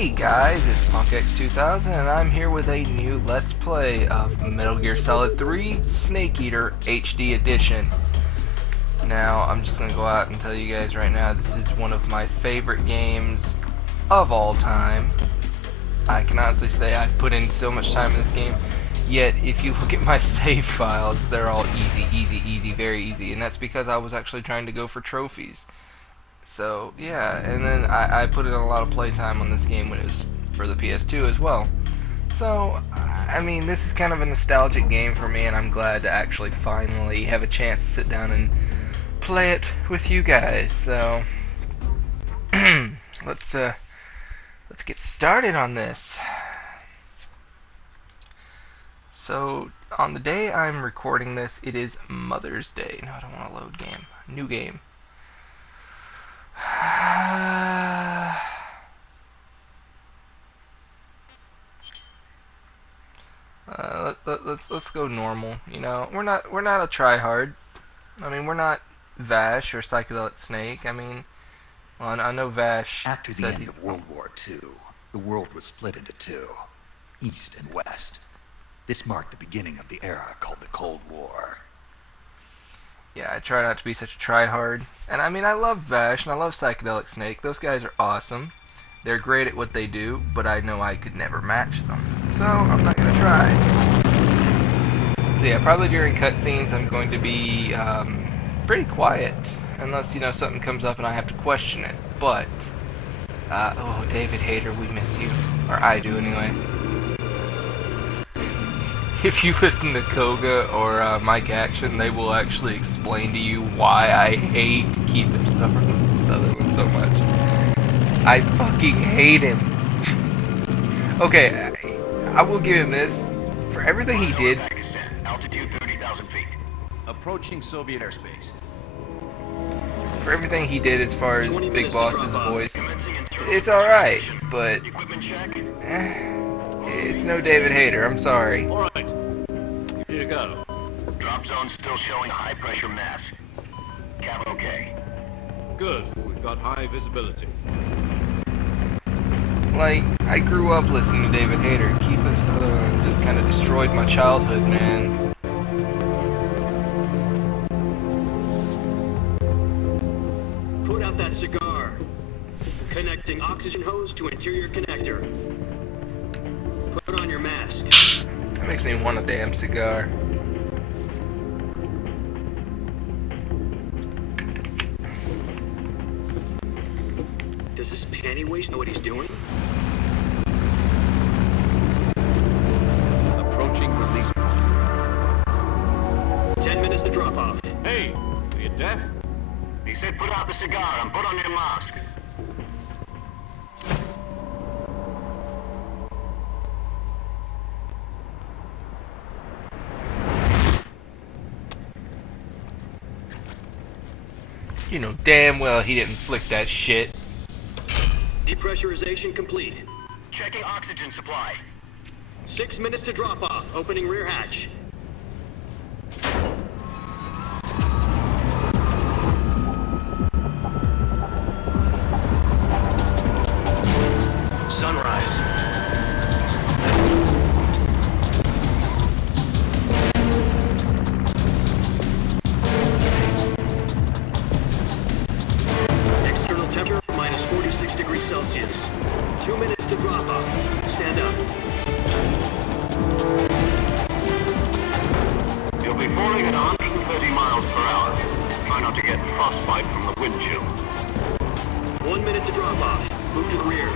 Hey guys, it's Pt.1 and I'm here with a new Let's Play of Metal Gear Solid 3 Snake Eater HD Edition. Now, I'm just going to go out and tell you guys right now, this is one of my favorite games of all time. I can honestly say I've put in so much time in this game, yet if you look at my save files, they're all easy, very easy, and that's because I was actually trying to go for trophies. So, yeah, and then I put in a lot of playtime on this game when it was for the PS2 as well. So, I mean, this is kind of a nostalgic game for me, and I'm glad to actually finally have a chance to sit down and play it with you guys. So, let's get started on this. So, on the day I'm recording this, it is Mother's Day. No, I don't want to load game. New game. Let's go normal. You know, we're not a tryhard. I mean, we're not Vash or Psychedelic Snake. I mean, well, I know Vash. After the end of World War II, the world was split into two, East and West. This marked the beginning of the era called the Cold War. Yeah, I try not to be such a tryhard. And I mean, I love Vash and I love Psychedelic Snake. Those guys are awesome. They're great at what they do, but I know I could never match them. So, I'm not going to try. So yeah, probably during cutscenes I'm going to be pretty quiet. Unless, you know, something comes up and I have to question it. But, oh, David Hayter, we miss you. Or I do, anyway. If you listen to Koga or Mike Action, they will actually explain to you why I hate Keith Sutherland so much. I fucking hate him. Okay, I will give him this. For everything he did... Altitude 30,000 feet. Approaching Soviet airspace. For everything he did as far as Big Boss's voice, it's alright, but... it's no David Hayter, I'm sorry. Alright, here you go. Drop zone still showing a high pressure mass. Cap okay. Good, we've got high visibility. Like, I grew up listening to David Hayter. Keith Sutherland just kind of destroyed my childhood, man. Put out that cigar. Connecting oxygen hose to interior connector. Put on your mask. That makes me want a damn cigar. Does this panty waste know what he's doing? Approaching release point. 10 minutes to drop off. Hey, are you deaf? He said put out the cigar and put on your mask. You know damn well he didn't flick that shit. Depressurization complete. Checking oxygen supply. 6 minutes to drop off. Opening rear hatch. Sunrise. External temperature minus 46 degrees Celsius. 2 minutes to drop off. Stand up. You'll be falling at 130 miles per hour. Try not to get frostbite from the wind chill. 1 minute to drop off. Move to the rear.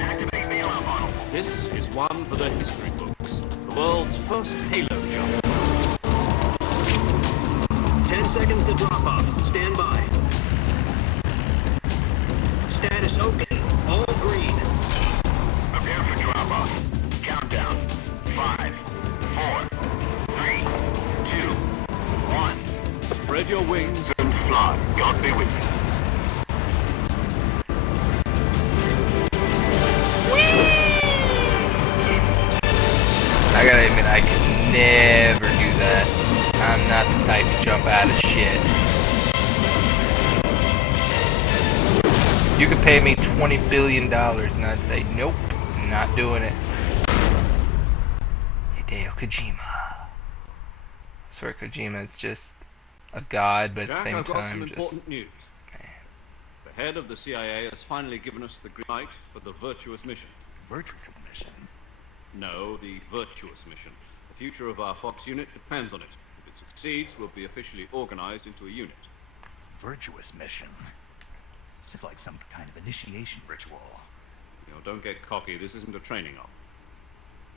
Activate bailout model. This is one for the history books. The world's first halo jump. 10 seconds to drop off. Stand by. Status okay. All green. Prepare for drop off. Countdown. 5, 4, 3, 2, 1. Spread your wings. And fly. God be with you. I gotta admit, I could never do that. I'm not the type to jump out of shit. You could pay me $20 billion and I'd say, nope, not doing it. Hideo Kojima. I swear Kojima is just a god, but Jack, at the same I've got some time, just... important news. The head of the CIA has finally given us the green light for the virtuous mission. Virtual mission? No, the virtuous mission. The future of our Fox unit depends on it. If it succeeds, we'll be officially organized into a unit. Virtuous mission? This is like some kind of initiation ritual. You know, don't get cocky. This isn't a training op.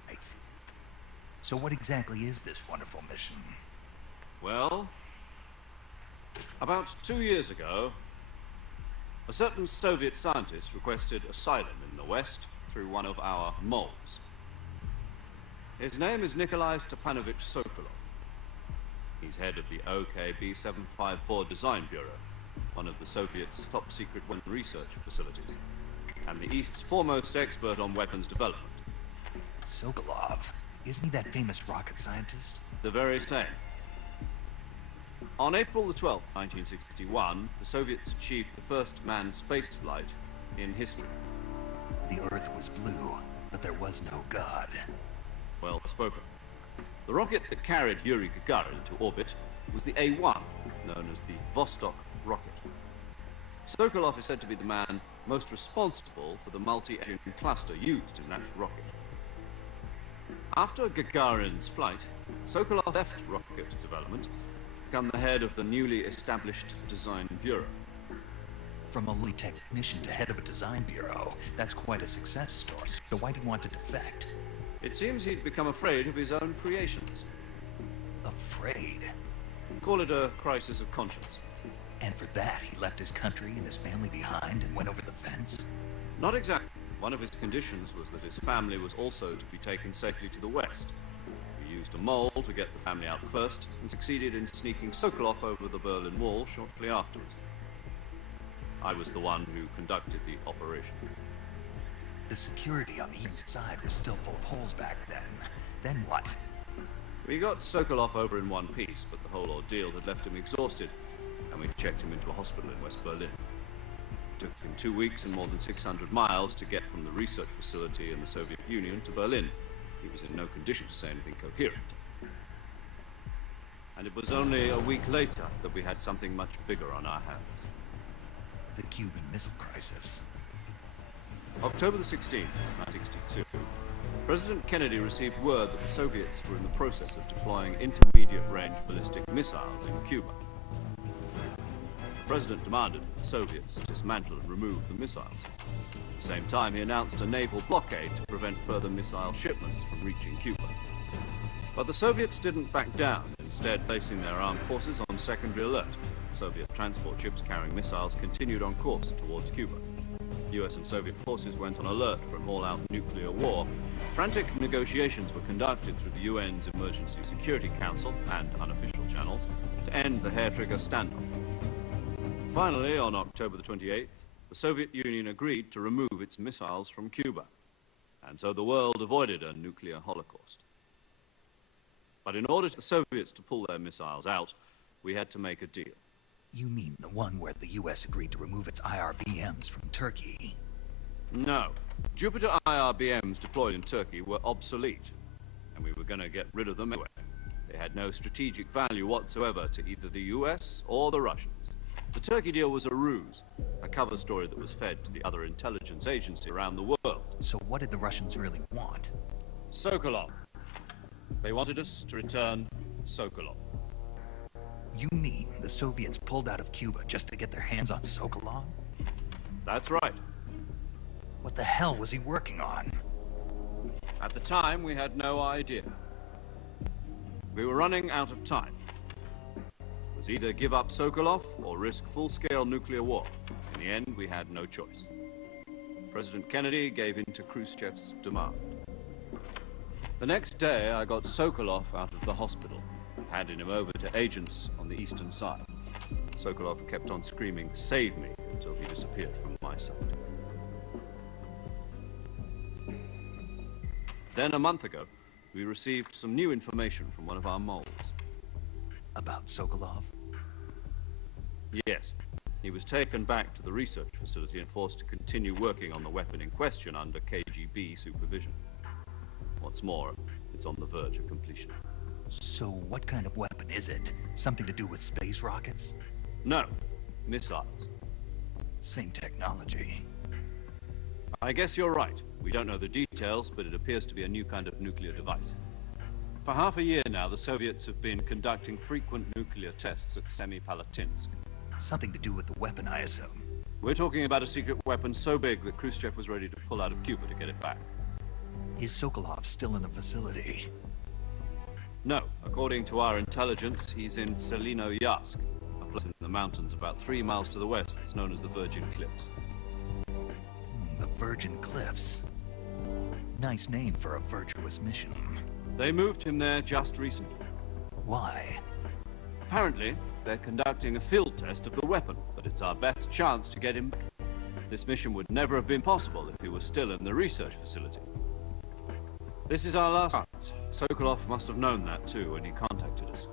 I see. So what exactly is this wonderful mission? Well, about 2 years ago, a certain Soviet scientist requested asylum in the West through one of our moles. His name is Nikolai Stepanovich Sokolov. He's head of the OKB-754 Design Bureau, one of the Soviets' top-secret research facilities, and the East's foremost expert on weapons development. Sokolov? Isn't he that famous rocket scientist? The very same. On April the 12th, 1961, the Soviets achieved the first manned spaceflight in history. The Earth was blue, but there was no God. Well spoken. The rocket that carried Yuri Gagarin to orbit was the A-1, known as the Vostok rocket. Sokolov is said to be the man most responsible for the multi-engine cluster used in that rocket. After Gagarin's flight, Sokolov left rocket development to become the head of the newly established Design Bureau. From a lead technician to head of a design bureau, that's quite a success story. So why do you want to defect? It seems he'd become afraid of his own creations. Afraid? Call it a crisis of conscience. And for that, he left his country and his family behind and went over the fence? Not exactly. One of his conditions was that his family was also to be taken safely to the West. We used a mole to get the family out first, and succeeded in sneaking Sokolov over the Berlin Wall shortly afterwards. I was the one who conducted the operation. The security on the inside was still full of holes back then. Then what? We got Sokolov over in one piece, but the whole ordeal had left him exhausted, and we checked him into a hospital in West Berlin. It took him 2 weeks and more than 600 miles to get from the research facility in the Soviet Union to Berlin. He was in no condition to say anything coherent. And it was only a week later that we had something much bigger on our hands. The Cuban Missile Crisis. October the 16th, 1962, President Kennedy received word that the Soviets were in the process of deploying intermediate-range ballistic missiles in Cuba. The President demanded that the Soviets dismantle and remove the missiles. At the same time, he announced a naval blockade to prevent further missile shipments from reaching Cuba. But the Soviets didn't back down, instead placing their armed forces on secondary alert. Soviet transport ships carrying missiles continued on course towards Cuba. US and Soviet forces went on alert for an all-out nuclear war. Frantic negotiations were conducted through the UN's Emergency Security Council and unofficial channels to end the hair-trigger standoff. Finally, on October the 28th, the Soviet Union agreed to remove its missiles from Cuba, and so the world avoided a nuclear holocaust. But in order for the Soviets to pull their missiles out, we had to make a deal. You mean the one where the US agreed to remove its IRBMs from Turkey? No. Jupiter IRBMs deployed in Turkey were obsolete, and we were going to get rid of them anyway. They had no strategic value whatsoever to either the US or the Russians. The Turkey deal was a ruse, a cover story that was fed to the other intelligence agencies around the world. So what did the Russians really want? Sokolov. They wanted us to return Sokolov. You mean the Soviets pulled out of Cuba just to get their hands on Sokolov? That's right. What the hell was he working on? At the time, we had no idea. We were running out of time. It was either give up Sokolov or risk full-scale nuclear war. In the end, we had no choice. President Kennedy gave in to Khrushchev's demand. The next day, I got Sokolov out of the hospital, handing him over to agents on the eastern side. Sokolov kept on screaming, "Save me," until he disappeared from my side. Then, a month ago, we received some new information from one of our moles. About Sokolov? Yes. He was taken back to the research facility and forced to continue working on the weapon in question under KGB supervision. What's more, it's on the verge of completion. So what kind of weapon is it? Something to do with space rockets? No, missiles. Same technology. I guess you're right. We don't know the details, but it appears to be a new kind of nuclear device. For half a year now, the Soviets have been conducting frequent nuclear tests at Semipalatinsk. Something to do with the weapon, I assume. We're talking about a secret weapon so big that Khrushchev was ready to pull out of Cuba to get it back. Is Sokolov still in the facility? No, according to our intelligence, he's in Selino-Yarsk, a place in the mountains about 3 miles to the west that's known as the Virgin Cliffs. The Virgin Cliffs. Nice name for a virtuous mission. They moved him there just recently. Why? Apparently, they're conducting a field test of the weapon, but it's our best chance to get him back. This mission would never have been possible if he was still in the research facility. This is our last chance. Sokolov must have known that too when he contacted us.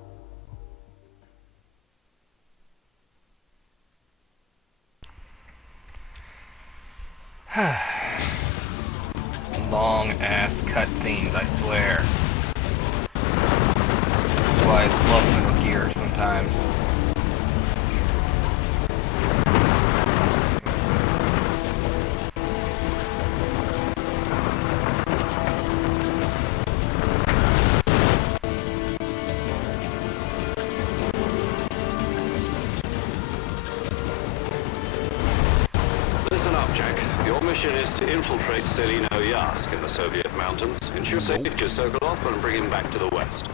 Long ass cutscenes, I swear. That's why I love Metal Gear sometimes. Listen up, Jack. Your mission is to infiltrate Selino-Yarsk in the Soviet mountains, ensure safety of Sokolov, and bring him back to the west.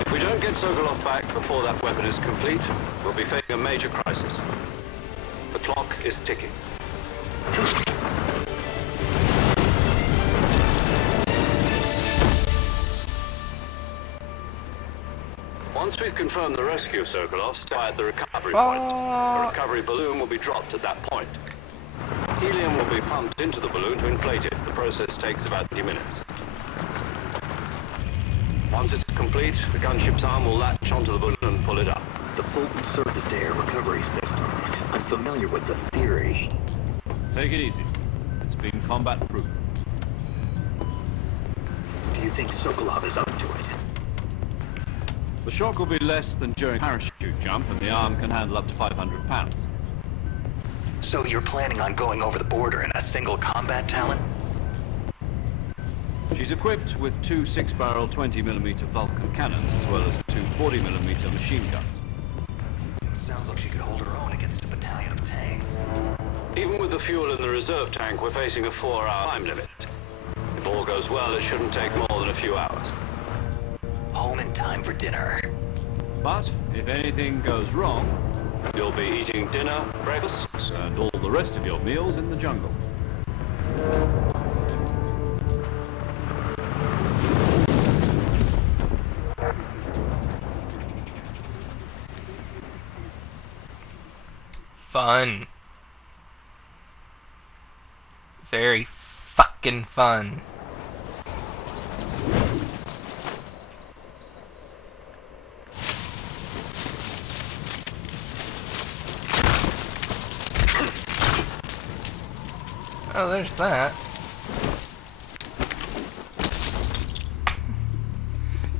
If we don't get Sokolov back before that weapon is complete, we'll be facing a major crisis. The clock is ticking. Once we've confirmed the rescue of Sokolov, stay at the recovery point. A recovery balloon will be dropped at that point. Helium will be pumped into the balloon to inflate it. The process takes about 20 minutes. Once it's complete, the gunship's arm will latch onto the balloon and pull it up. The Fulton surface-to-air recovery system. I'm familiar with the theory. Take it easy. It's been combat-proof. Do you think Sokolov is up to it? The shock will be less than during a parachute jump, and the arm can handle up to 500 pounds. So you're planning on going over the border in a single combat talent? She's equipped with 2 6-barrel 20mm Vulcan cannons, as well as 2 40mm machine guns. Sounds like she could hold her own against a battalion of tanks. Even with the fuel in the reserve tank, we're facing a 4-hour time limit. If all goes well, it shouldn't take more than a few hours. Home in time for dinner. But if anything goes wrong, You'll be eating dinner, breakfast, and all the rest of your meals in the jungle. Fun. Very fucking fun. Oh, there's that.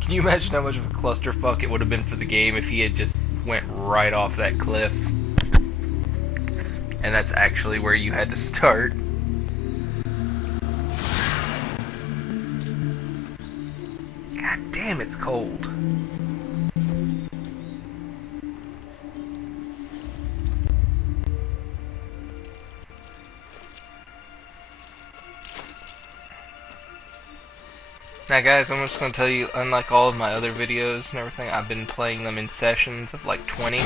Can you imagine how much of a clusterfuck it would have been for the game if he had just went right off that cliff? And that's actually where you had to start. God damn, it's cold. Now guys, I'm just going to tell you, unlike all of my other videos and everything, I've been playing them in sessions of like 20.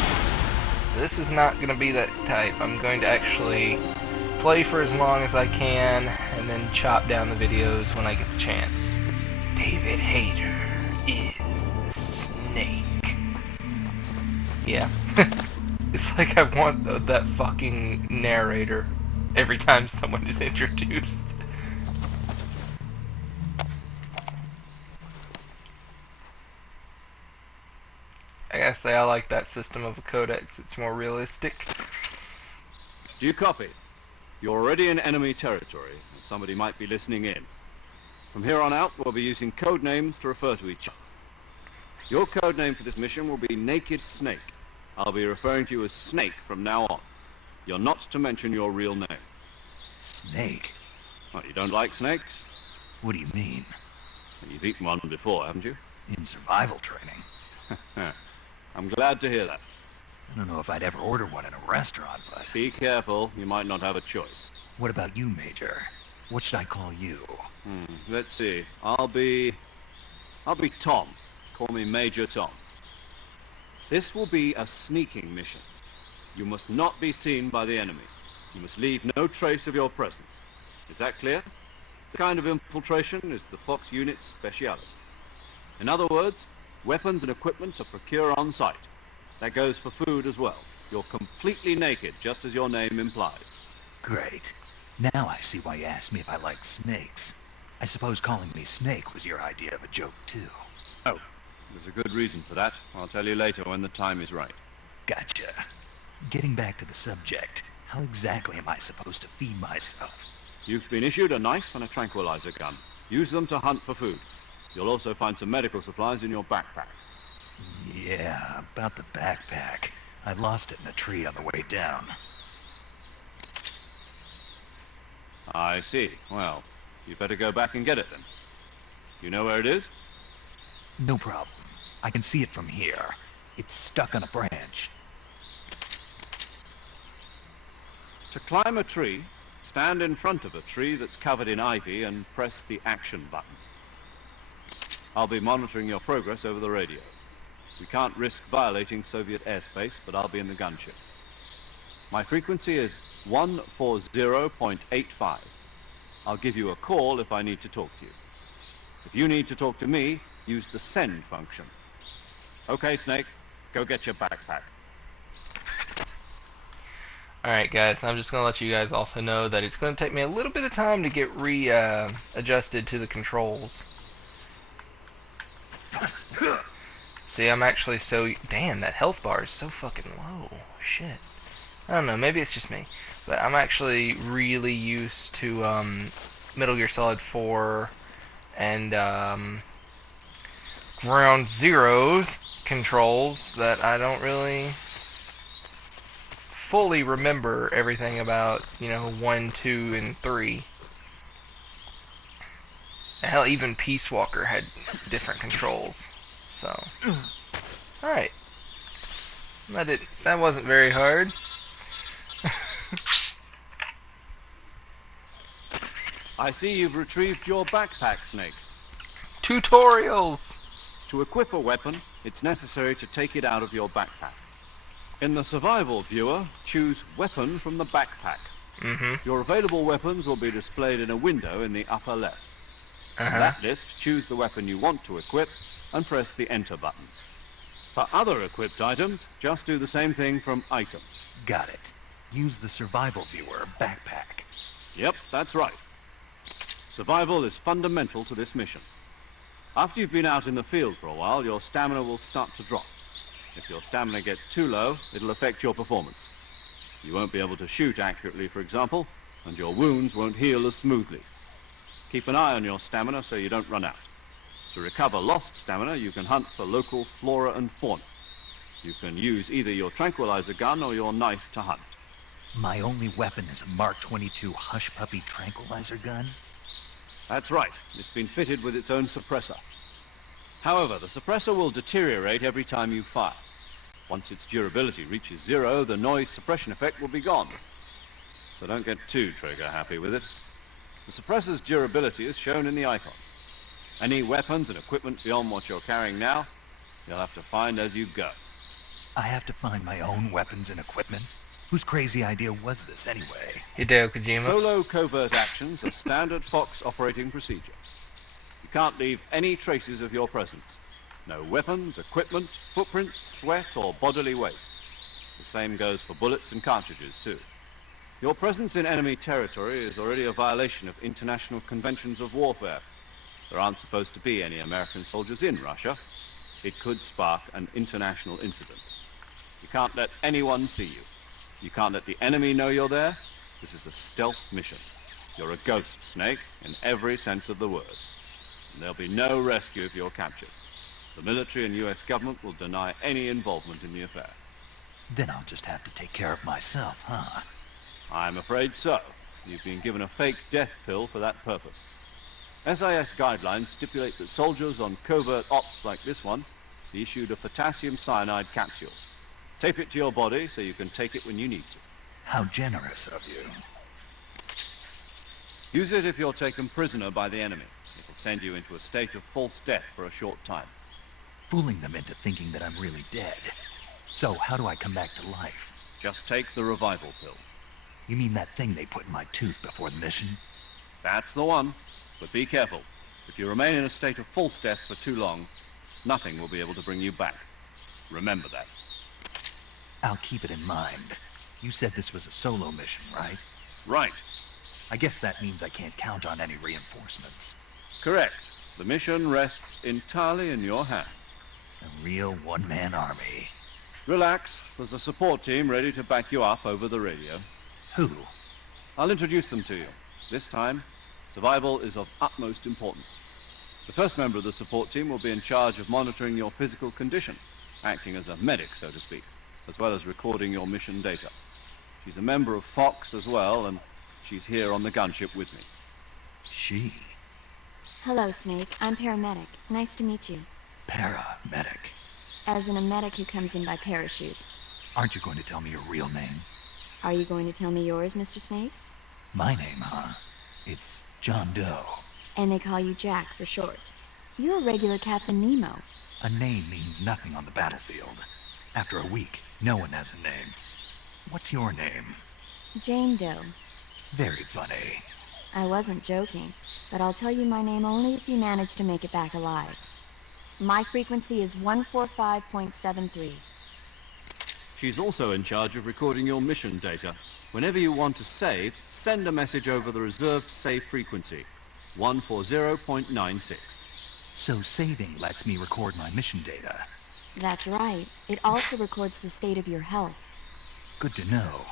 This is not going to be that type. I'm going to actually play for as long as I can, and then chop down the videos when I get the chance. David Hayter is Snake. Yeah. It's like I want that fucking narrator every time someone is introduced. gotta say, I like that system of a codex. It's more realistic. Do you copy? You're already in enemy territory, and somebody might be listening in. From here on out, we'll be using code names to refer to each other. Your code name for this mission will be Naked Snake. I'll be referring to you as Snake from now on. You're not to mention your real name. Snake? Oh, you don't like snakes? What do you mean? You've eaten one before, haven't you? In survival training? I'm glad to hear that. I don't know if I'd ever order one in a restaurant, but... Be careful, you might not have a choice. What about you, Major? What should I call you? Let's see. I'll be Tom. Call me Major Tom. This will be a sneaking mission. You must not be seen by the enemy. You must leave no trace of your presence. Is that clear? The kind of infiltration is the Fox unit's speciality. In other words, weapons and equipment are procured on site. That goes for food as well. You're completely naked, just as your name implies. Great. Now I see why you asked me if I liked snakes. I suppose calling me Snake was your idea of a joke, too. Oh, there's a good reason for that. I'll tell you later when the time is right. Gotcha. Getting back to the subject, how exactly am I supposed to feed myself? You've been issued a knife and a tranquilizer gun. Use them to hunt for food. You'll also find some medical supplies in your backpack. Yeah, about the backpack. I lost it in a tree on the way down. I see. Well, you better go back and get it then. You know where it is? No problem. I can see it from here. It's stuck on a branch. To climb a tree, stand in front of a tree that's covered in ivy and press the action button. I'll be monitoring your progress over the radio. We can't risk violating Soviet airspace, but I'll be in the gunship. My frequency is 140.85. I'll give you a call if I need to talk to you. If you need to talk to me, use the send function. Okay, Snake, go get your backpack. Alright guys, I'm just going to let you guys also know that it's going to take me a little bit of time to get adjusted to the controls. See, I'm actually so... Damn, that health bar is so fucking low. Shit. I don't know, maybe it's just me. But I'm actually really used to Metal Gear Solid 4 and Ground Zero's controls that I don't really fully remember everything about, 1, 2, and 3. Hell, even Peace Walker had different controls. So, alright. That wasn't very hard. I see you've retrieved your backpack, Snake. Tutorials! To equip a weapon, it's necessary to take it out of your backpack. In the survival viewer, choose Weapon from the backpack. Your available weapons will be displayed in a window in the upper left. In that list, choose the weapon you want to equip and press the Enter button. For other equipped items, just do the same thing from Item. Got it. Use the survival viewer backpack. Yep, that's right. Survival is fundamental to this mission. After you've been out in the field for a while, your stamina will start to drop. If your stamina gets too low, it'll affect your performance. You won't be able to shoot accurately, for example, and your wounds won't heal as smoothly. Keep an eye on your stamina so you don't run out. To recover lost stamina, you can hunt for local flora and fauna. You can use either your tranquilizer gun or your knife to hunt. My only weapon is a Mark 22 Hush Puppy tranquilizer gun? That's right. It's been fitted with its own suppressor. However, the suppressor will deteriorate every time you fire. Once its durability reaches 0, the noise suppression effect will be gone. So don't get too trigger happy with it. The suppressor's durability is shown in the icon. Any weapons and equipment beyond what you're carrying now, you'll have to find as you go. I have to find my own weapons and equipment? Whose crazy idea was this anyway? Hideo Kojima. Solo covert actions are standard Fox operating procedure. You can't leave any traces of your presence. No weapons, equipment, footprints, sweat, or bodily waste. The same goes for bullets and cartridges, too. Your presence in enemy territory is already a violation of international conventions of warfare. There aren't supposed to be any American soldiers in Russia. It could spark an international incident. You can't let anyone see you. You can't let the enemy know you're there. This is a stealth mission. You're a ghost, Snake, in every sense of the word. And there'll be no rescue if you're captured. The military and US government will deny any involvement in the affair. Then I'll just have to take care of myself, huh? I'm afraid so. You've been given a fake death pill for that purpose. SIS guidelines stipulate that soldiers on covert ops like this one be issued a potassium cyanide capsule. Tape it to your body so you can take it when you need to. How generous of you. Use it if you're taken prisoner by the enemy. It'll send you into a state of false death for a short time. Fooling them into thinking that I'm really dead. So, how do I come back to life? Just take the revival pill. You mean that thing they put in my tooth before the mission? That's the one. But be careful. If you remain in a state of false death for too long, nothing will be able to bring you back. Remember that. I'll keep it in mind. You said this was a solo mission, right? Right. I guess that means I can't count on any reinforcements. Correct. The mission rests entirely in your hands. A real one-man army. Relax. There's a support team ready to back you up over the radio. Who? I'll introduce them to you. This time, survival is of utmost importance. The first member of the support team will be in charge of monitoring your physical condition, acting as a medic, so to speak, as well as recording your mission data. She's a member of Fox as well, and she's here on the gunship with me. She? Hello, Snake. I'm paramedic. Nice to meet you. Paramedic. As in a medic who comes in by parachute. Aren't you going to tell me your real name? Are you going to tell me yours, Mr. Snake? My name, huh? It's John Doe. And they call you Jack for short. You're a regular Captain Nemo. A name means nothing on the battlefield. After a week, no one has a name. What's your name? Jane Doe. Very funny. I wasn't joking, but I'll tell you my name only if you manage to make it back alive. My frequency is 145.73. She's also in charge of recording your mission data. Whenever you want to save, send a message over the reserved save frequency, 140.96. So saving lets me record my mission data. That's right. It also records the state of your health. Good to know.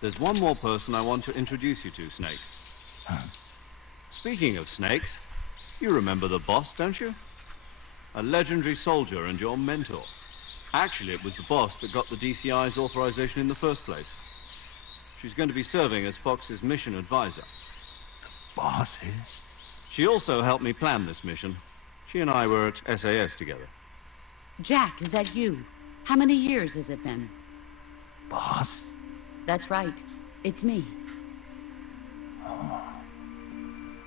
There's one more person I want to introduce you to, Snake. Huh? Speaking of snakes, you remember the boss, don't you? A legendary soldier and your mentor. Actually, it was the boss that got the DCI's authorization in the first place. She's going to be serving as Fox's mission advisor. Boss is? She also helped me plan this mission. She and I were at SAS together. Jack, is that you? How many years has it been? Boss? That's right. It's me.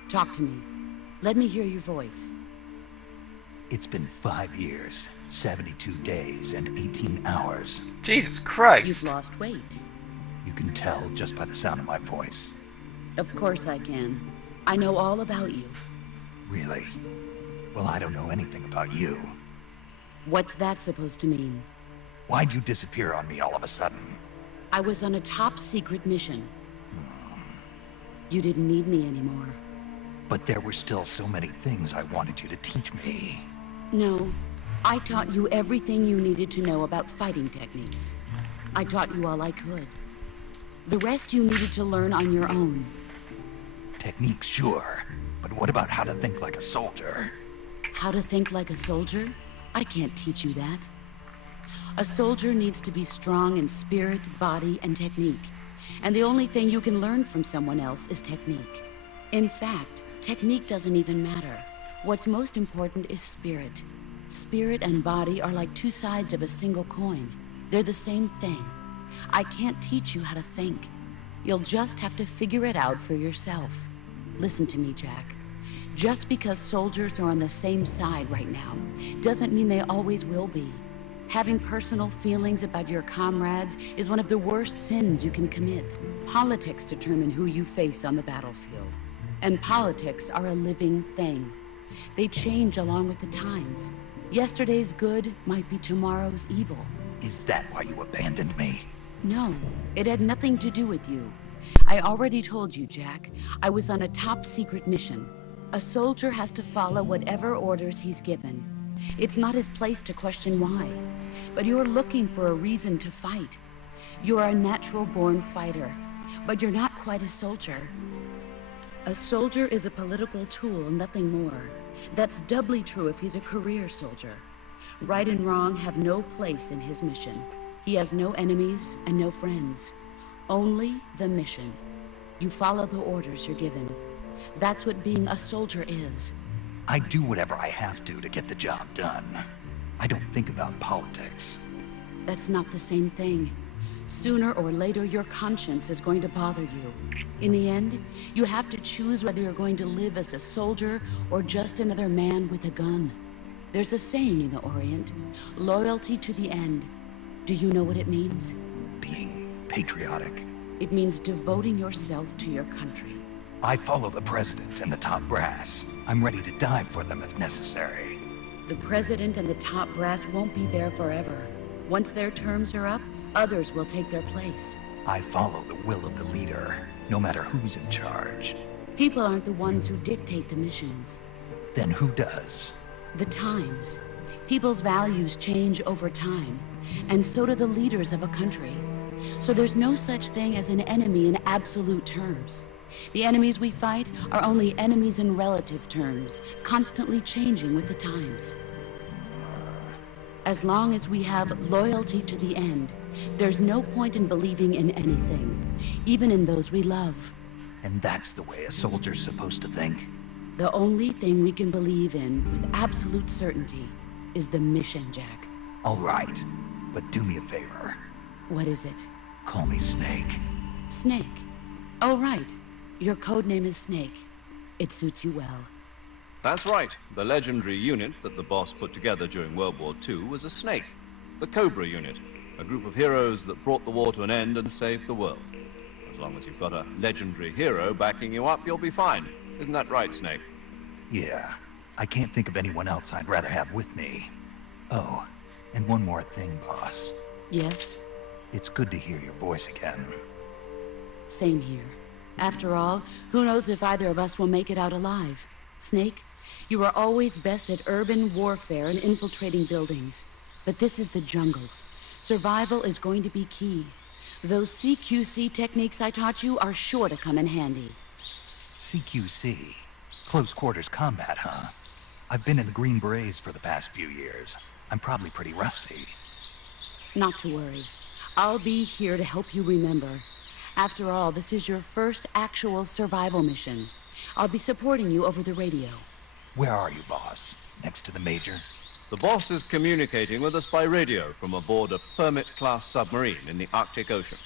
Talk to me. Let me hear your voice. It's been 5 years, 72 days, and 18 hours. Jesus Christ. You've lost weight. You can tell just by the sound of my voice. Of course I can. I know all about you. Really? Well, I don't know anything about you. What's that supposed to mean? Why'd you disappear on me all of a sudden? I was on a top-secret mission. You didn't need me anymore. But there were still so many things I wanted you to teach me. No. I taught you everything you needed to know about fighting techniques. I taught you all I could. The rest you needed to learn on your own. Techniques, sure. But what about how to think like a soldier? How to think like a soldier? I can't teach you that. A soldier needs to be strong in spirit, body, and technique. And the only thing you can learn from someone else is technique. In fact, technique doesn't even matter. What's most important is spirit. Spirit and body are like two sides of a single coin. They're the same thing. I can't teach you how to think. You'll just have to figure it out for yourself. Listen to me, Jack. Just because soldiers are on the same side right now doesn't mean they always will be. Having personal feelings about your comrades is one of the worst sins you can commit. Politics determine who you face on the battlefield. And politics are a living thing. They change along with the times. Yesterday's good might be tomorrow's evil. Is that why you abandoned me? No, it had nothing to do with you. I already told you, Jack. I was on a top-secret mission. A soldier has to follow whatever orders he's given. It's not his place to question why. But you're looking for a reason to fight. You're a natural-born fighter, but you're not quite a soldier. A soldier is a political tool, nothing more. That's doubly true if he's a career soldier. Right and wrong have no place in his mission. He has no enemies and no friends. Only the mission. You follow the orders you're given. That's what being a soldier is. I do whatever I have to get the job done. I don't think about politics. That's not the same thing. Sooner or later, your conscience is going to bother you. In the end, you have to choose whether you're going to live as a soldier or just another man with a gun. There's a saying in the Orient, loyalty to the end. Do you know what it means? Being patriotic. It means devoting yourself to your country. I follow the president and the top brass. I'm ready to die for them if necessary. The president and the top brass won't be there forever. Once their terms are up, others will take their place. I follow the will of the leader, no matter who's in charge. People aren't the ones who dictate the missions. Then who does? The times. People's values change over time, and so do the leaders of a country. So there's no such thing as an enemy in absolute terms. The enemies we fight are only enemies in relative terms, constantly changing with the times. As long as we have loyalty to the end, there's no point in believing in anything, even in those we love. And that's the way a soldier's supposed to think? The only thing we can believe in with absolute certainty is the mission, Jack. All right, but do me a favor. What is it? Call me Snake. Snake? Oh, right. Your code name is Snake. It suits you well. That's right. The legendary unit that the boss put together during World War II was a snake. The Cobra unit. A group of heroes that brought the war to an end and saved the world. As long as you've got a legendary hero backing you up, you'll be fine. Isn't that right, Snake? Yeah. I can't think of anyone else I'd rather have with me. Oh, and one more thing, boss. Yes? It's good to hear your voice again. Same here. After all, who knows if either of us will make it out alive? Snake, you are always best at urban warfare and infiltrating buildings. But this is the jungle. Survival is going to be key. Those CQC techniques I taught you are sure to come in handy. CQC? Close quarters combat, huh? I've been in the Green Berets for the past few years. I'm probably pretty rusty. Not to worry. I'll be here to help you remember. After all, this is your first actual survival mission. I'll be supporting you over the radio. Where are you, boss? Next to the Major? The boss is communicating with us by radio from aboard a Permit-class submarine in the Arctic Ocean.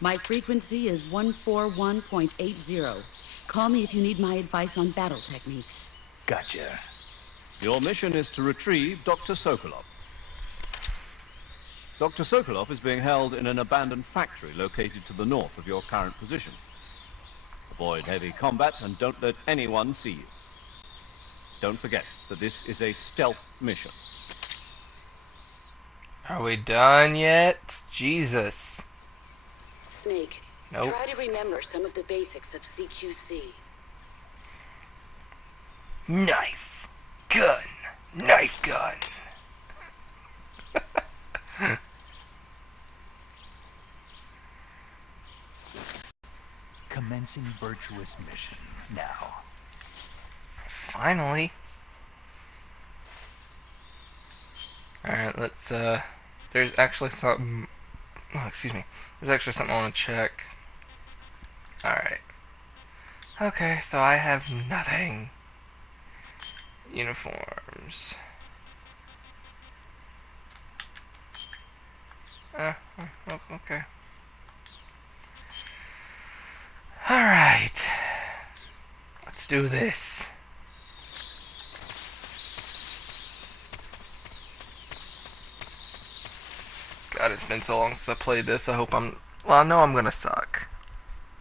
My frequency is 141.80. Call me if you need my advice on battle techniques. Gotcha. Your mission is to retrieve Dr. Sokolov. Dr. Sokolov is being held in an abandoned factory located to the north of your current position. Avoid heavy combat and don't let anyone see you. Don't forget that this is a stealth mission. Are we done yet? Jesus. Snake, Nope. try to remember some of the basics of CQC. Knife. Gun. Knife gun. Commencing virtuous mission now. Finally. Alright, let's, there's actually something, oh, excuse me. There's actually something I want to check. Alright. Okay, so I have nothing. Uniforms. Okay. Alright. Let's do this. God, it's been so long since I played this. I hope well, I know I'm gonna suck.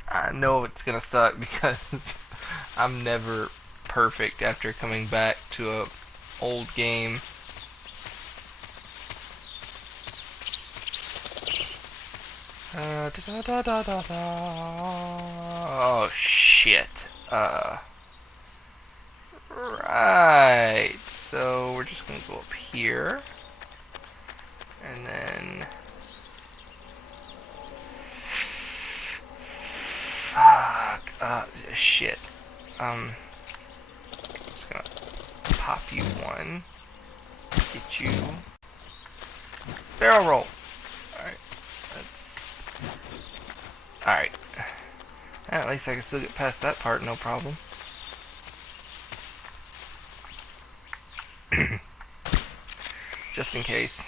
I know it's gonna suck because I'm never perfect after coming back to a old game. Oh shit. Right. so we're just gonna go up here, and then shit. Just gonna pop you one, get you, barrel roll. Alright, alright. At least I can still get past that part, no problem. Just in case.